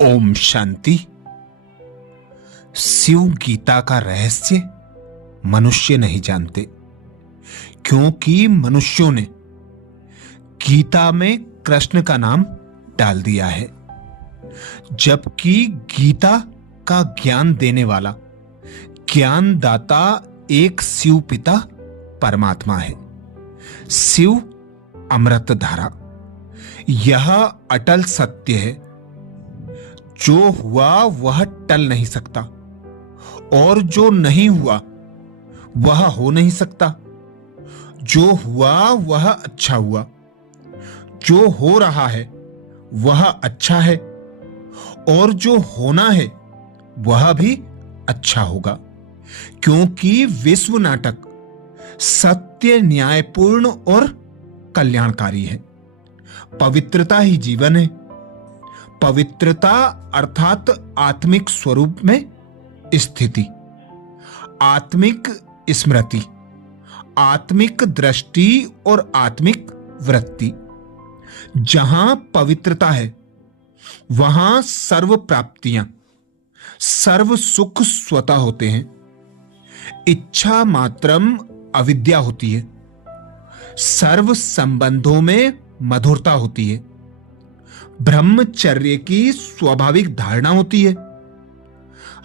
ओम शांति। शिव गीता का रहस्य मनुष्य नहीं जानते, क्योंकि मनुष्यों ने गीता में कृष्ण का नाम डाल दिया है, जबकि गीता का ज्ञान देने वाला ज्ञानदाता एक शिव पिता परमात्मा है। शिव अमृत धारा, यह अटल सत्य है। जो हुआ वह टल नहीं सकता, और जो नहीं हुआ वह हो नहीं सकता। जो हुआ वह अच्छा हुआ, जो हो रहा है वह अच्छा है, और जो होना है वह भी अच्छा होगा, क्योंकि विश्व नाटक सत्य, न्यायपूर्ण और कल्याणकारी है। पवित्रता ही जीवन है। पवित्रता अर्थात आत्मिक स्वरूप में स्थिति, आत्मिक स्मृति, आत्मिक दृष्टि और आत्मिक वृत्ति। जहां पवित्रता है वहां सर्व प्राप्तियां, सर्व सुख स्वतः होते हैं। इच्छा मात्रम अविद्या होती है। सर्व संबंधों में मधुरता होती है। ब्रह्मचर्य की स्वाभाविक धारणा होती है।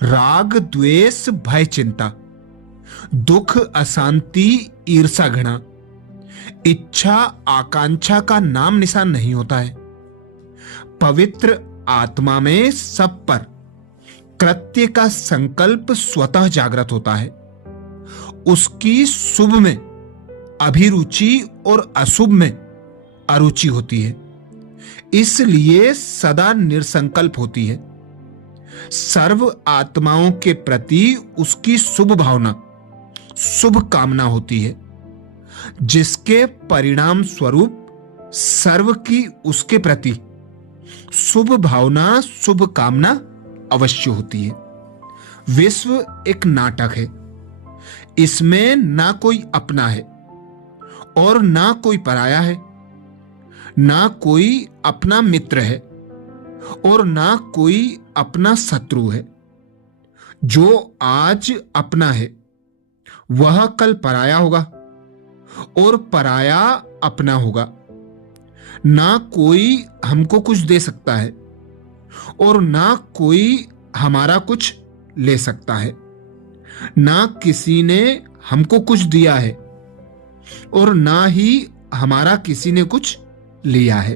राग, द्वेष, भय, चिंता, दुख, अशांति, ईर्षा, घृणा, इच्छा, आकांक्षा का नाम निशान नहीं होता है। पवित्र आत्मा में सब पर कृत्य का संकल्प स्वतः जागृत होता है। उसकी शुभ में अभिरुचि और अशुभ में अरुचि होती है, इसलिए सदा निरसंकल्प होती है। सर्व आत्माओं के प्रति उसकी शुभ भावना, शुभ कामना होती है, जिसके परिणाम स्वरूप सर्व की उसके प्रति शुभ भावना, शुभ कामना अवश्य होती है। विश्व एक नाटक है। इसमें ना कोई अपना है और ना कोई पराया है, ना कोई अपना मित्र है और ना कोई अपना शत्रु है। जो आज अपना है वह कल पराया होगा और पराया अपना होगा। ना कोई हमको कुछ दे सकता है और ना कोई हमारा कुछ ले सकता है। ना किसी ने हमको कुछ दिया है और ना ही हमारा किसी ने कुछ लिया है।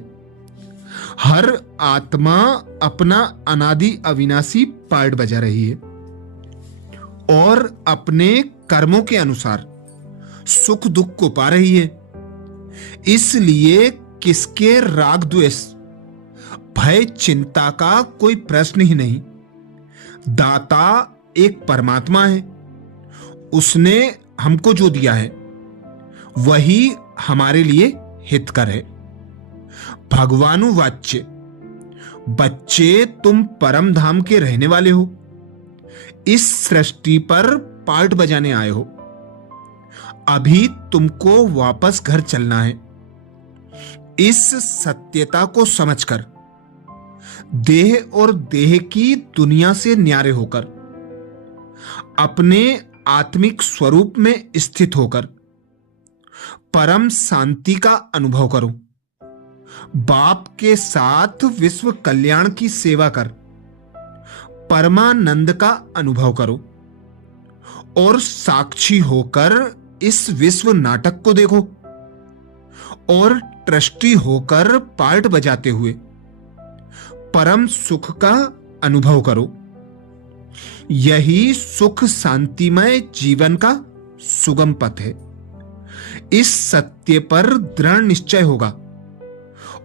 हर आत्मा अपना अनादि अविनाशी पार्ट बजा रही है और अपने कर्मों के अनुसार सुख दुख को पा रही है। इसलिए किसके राग, द्वेष, भय, चिंता का कोई प्रश्न ही नहीं। दाता एक परमात्मा है। उसने हमको जो दिया है वही हमारे लिए हितकर है। भगवानुवाच्य, बच्चे तुम परम धाम के रहने वाले हो। इस सृष्टि पर पार्ट बजाने आए हो। अभी तुमको वापस घर चलना है। इस सत्यता को समझकर देह और देह की दुनिया से न्यारे होकर अपने आत्मिक स्वरूप में स्थित होकर परम शांति का अनुभव करो। बाप के साथ विश्व कल्याण की सेवा कर परमानंद का अनुभव करो और साक्षी होकर इस विश्व नाटक को देखो और ट्रस्टी होकर पार्ट बजाते हुए परम सुख का अनुभव करो। यही सुख शांतिमय जीवन का सुगम पथ है। इस सत्य पर दृढ़ निश्चय होगा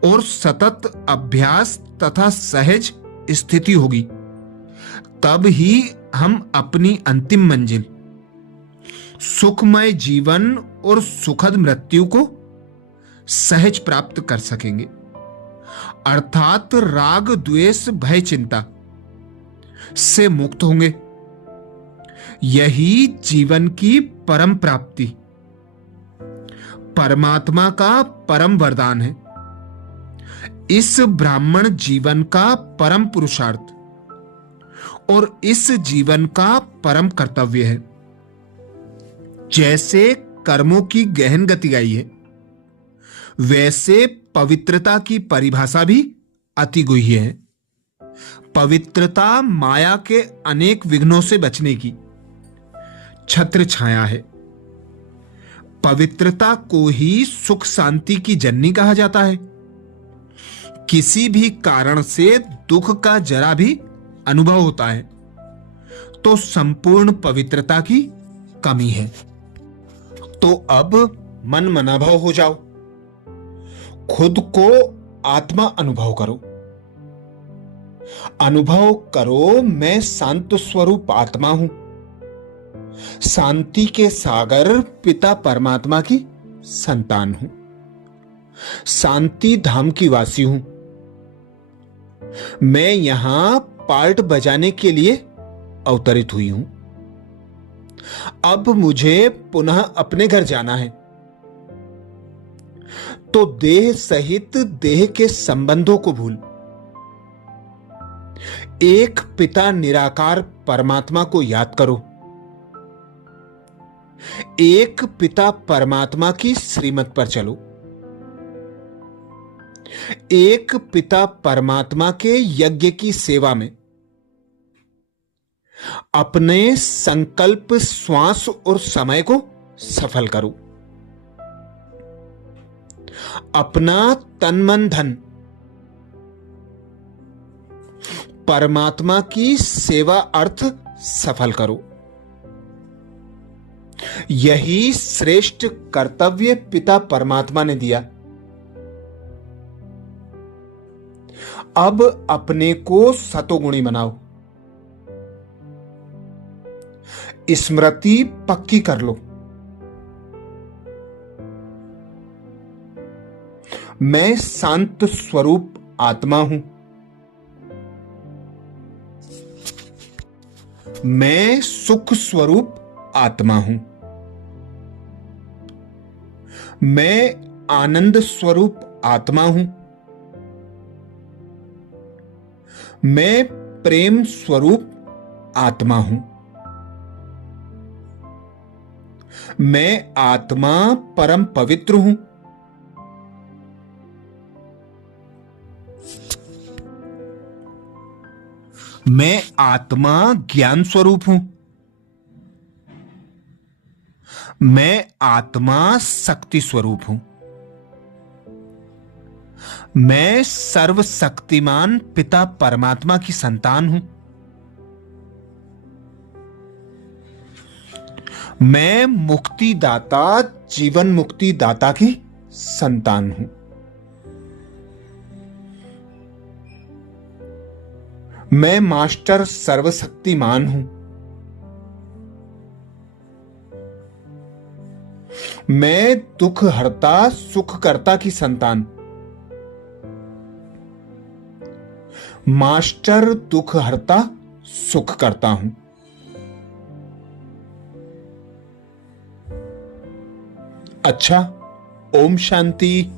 और सतत अभ्यास तथा सहज स्थिति होगी, तब ही हम अपनी अंतिम मंजिल, सुखमय जीवन और सुखद मृत्यु को सहज प्राप्त कर सकेंगे। अर्थात राग, द्वेष, भय, चिंता से मुक्त होंगे। यही जीवन की परम प्राप्ति, परमात्मा का परम वरदान है। इस ब्राह्मण जीवन का परम पुरुषार्थ और इस जीवन का परम कर्तव्य है। जैसे कर्मों की गहन गति आई है, वैसे पवित्रता की परिभाषा भी अति गुह्य है। पवित्रता माया के अनेक विघ्नों से बचने की छत्र छाया है। पवित्रता को ही सुख शांति की जननी कहा जाता है। किसी भी कारण से दुख का जरा भी अनुभव होता है तो संपूर्ण पवित्रता की कमी है। तो अब मन मनाभाव हो जाओ, खुद को आत्मा अनुभव करो। अनुभव करो, मैं शांत स्वरूप आत्मा हूं, शांति के सागर पिता परमात्मा की संतान हूं, शांति धाम की वासी हूं। मैं यहां पार्ट बजाने के लिए अवतरित हुई हूं। अब मुझे पुनः अपने घर जाना है, तो देह सहित देह के संबंधों को भूल एक पिता निराकार परमात्मा को याद करो। एक पिता परमात्मा की श्रीमत पर चलो। एक पिता परमात्मा के यज्ञ की सेवा में अपने संकल्प, श्वास और समय को सफल करो। अपना तन मन धन परमात्मा की सेवा अर्थ सफल करो। यही श्रेष्ठ कर्तव्य पिता परमात्मा ने दिया। अब अपने को सतोगुणी बनाओ। स्मृति पक्की कर लो। मैं शांत स्वरूप आत्मा हूं। मैं सुख स्वरूप आत्मा हूं। मैं आनंद स्वरूप आत्मा हूं। मैं प्रेम स्वरूप आत्मा हूं। मैं आत्मा परम पवित्र हूं। मैं आत्मा ज्ञान स्वरूप हूं। मैं आत्मा शक्ति स्वरूप हूं। मैं सर्वशक्तिमान पिता परमात्मा की संतान हूं। मैं मुक्तिदाता, जीवन मुक्ति दाता की संतान हूं। मैं मास्टर सर्वशक्तिमान हूं। मैं दुख हरता, सुख करता की संतान, मास्टर दुख हरता, सुख करता हूं। अच्छा, ओम शांति।